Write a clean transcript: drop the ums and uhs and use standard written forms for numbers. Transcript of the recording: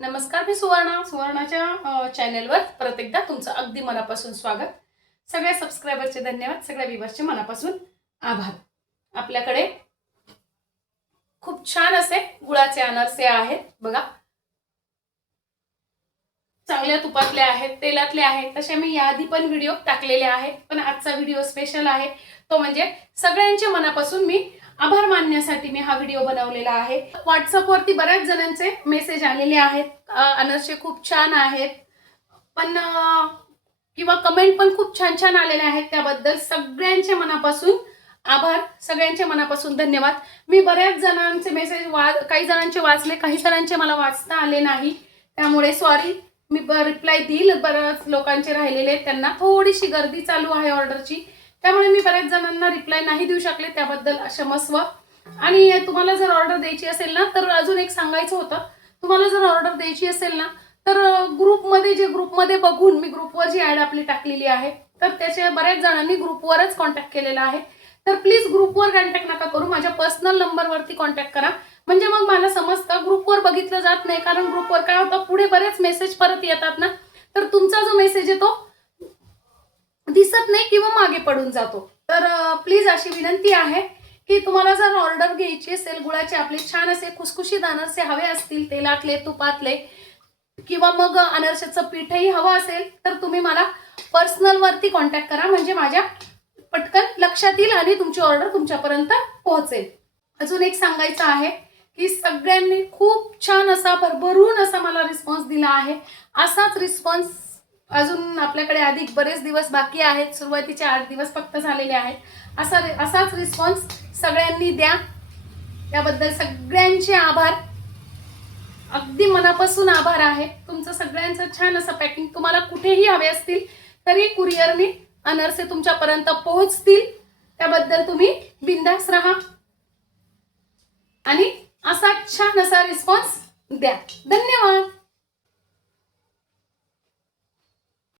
नमस्कार, मी सुवर्णाच्या चॅनेलवर परत एकदा तुमचं अगदी मनापासून स्वागत। सगळ्या सबस्क्रायबरचे धन्यवाद, सगळ्या व्ह्यूअर्सचे मनापासून आभार। आपल्याकडे खूप छान असे गुळाचे अनारसे आहेत बघा। चांगल्या तुपातले आहेत, तेलातले आहेत, तसे मी याआधी पण व्हिडिओ टाकलेले आहेत, पण आजचा व्हिडिओ स्पेशल आहे। तो म्हणजे सगळ्यांच्या मनापासून मी आभार मानण्यासाठी मी हा व्हिडिओ बनवलेला आहे। WhatsApp वरती बऱ्याच जणांचे मेसेज आलेले आहेत, अनारसे खूप छान आहेत, पण किंवा कमेंट पण खूप छान छान आलेले आहेत। त्याबद्दल सगळ्यांच्या मनापासून आभार, सगळ्यांच्या मनापासून धन्यवाद। मी बऱ्याच जणांचे मेसेज काही जणांचे वाचले, काही जणांचे मला वाचता आले नाही, त्यामुळे सॉरी। मी रिप्लाय देईल, बऱ्याच लोकांचे राहिलेले, त्यांना थोडीशी गर्दी चालू आहे ऑर्डरची, त्यामुळे मी बऱ्याच जणांना रिप्लाय नाही देऊ शकले, त्याबद्दल क्षमस्व। आणि तुम्हाला जर ऑर्डर द्यायची असेल ना, तर अजून एक सांगायचं होतं, तुम्हाला जर ऑर्डर द्यायची असेल ना, तर ग्रुपमध्ये बघून मी ग्रुपवर जी ॲड आपली टाकलेली आहे, तर त्याच्या बऱ्याच जणांनी ग्रुपवरच कॉन्टॅक्ट केलेला आहे। तर प्लीज ग्रुपवर कॉन्टॅक्ट नका करू, माझ्या पर्सनल नंबरवरती कॉन्टॅक्ट करा, म्हणजे मग मला समजतं। ग्रुपवर बघितलं जात नाही, कारण ग्रुपवर काय होतं, पुढे बरेच मेसेज परत येतात ना, तर तुमचा जो मेसेज आहे तो दिसत नाही किंवा मागे पडून जातो। तर प्लीज अशी विनंती आहे की तुम्हाला जर ऑर्डर घ्यायची असेल, गुळाचे आपले छान असे खुसखुशीत अनारसे हवे असतील, तेलातले तुपातले, किंवा मग अनारशाचं पीठही हवं असेल, तर तुम्ही मला पर्सनल वरती कॉन्टॅक्ट करा, म्हणजे माझ्या पटकन लक्षात येईल आणि तुमची ऑर्डर तुमच्यापर्यंत पोहोचेल। अजून एक सांगायचं आहे की सगळ्यांनी खूप छान असा भरभरून असा मला रिस्पॉन्स दिला आहे। असाच रिस्पॉन्स अजून आपल्याकडे अधिक बरेच दिवस बाकी आहेत, सुरुवातीचे 8 दिवस फक्त झालेले आहेत। असाच रिस्पॉन्स सगळ्यांनी द्या, त्याबद्दल सगळ्यांचे आभार, अगदी मनापासून आभार आहे तुमचं। सगळ्यांचं छान असं पॅकिंग, तुम्हाला कुठेही हवे असतील तरी कुरिअरने अनारसे तुमच्यापर्यंत पोहोचतील, त्याबद्दल तुम्ही बिंदास राहा आणि असा छान असा रिस्पॉन्स द्या। धन्यवाद।